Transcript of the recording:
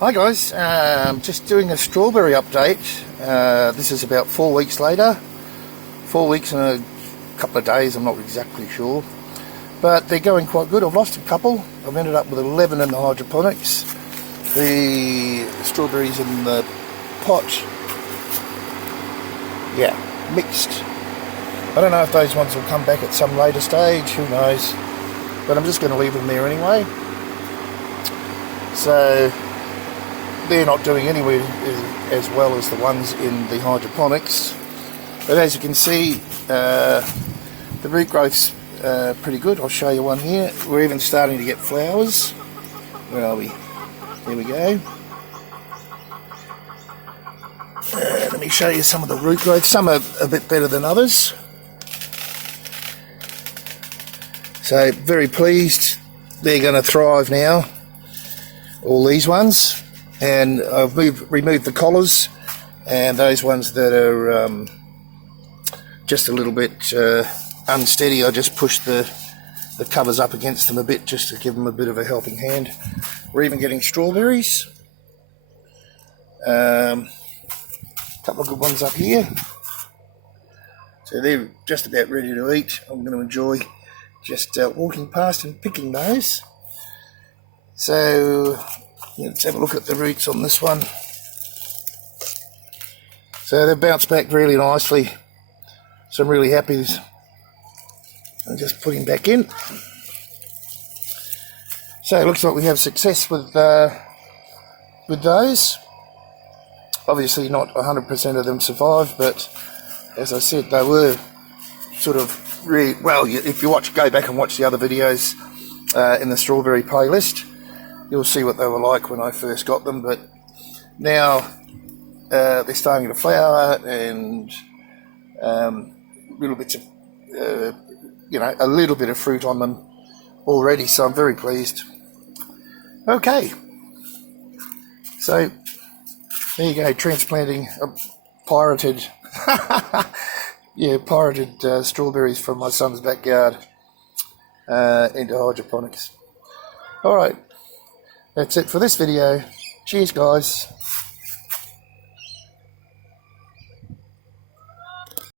Hi guys, just doing a strawberry update. This is about 4 weeks later. 4 weeks and a couple of days, I'm not exactly sure. But they're going quite good. I've lost a couple. I've ended up with 11 in the hydroponics. The strawberries in the pot, yeah, mixed. I don't know if those ones will come back at some later stage, who knows. But I'm just going to leave them there anyway. So they're not doing anywhere as well as the ones in the hydroponics, but as you can see, the root growth's pretty good. I'll show you one here. We're even starting to get flowers. Where are we? There we go. Let me show you some of the root growth. Some are a bit better than others, so very pleased. They're going to thrive now, all these ones. And I've removed the collars, and those ones that are just a little bit unsteady, I just push the covers up against them a bit just to give them a bit of a helping hand. We're even getting strawberries. A couple of good ones up here. So they're just about ready to eat. I'm going to enjoy just walking past and picking those. So let's have a look at the roots on this one. So they've bounced back really nicely. So I'm really happy. I'm just putting back in. So it looks like we have success with those. Obviously not 100% of them survived, but as I said, they were sort of really, well, if you go back and watch the other videos in the strawberry playlist, you'll see what they were like when I first got them. But now they're starting to flower, and little bits of, a little bit of fruit on them already. So I'm very pleased. Okay, so there you go, transplanting pirated, pirated strawberries from my son's backyard into hydroponics. All right. That's it for this video. Cheers, guys.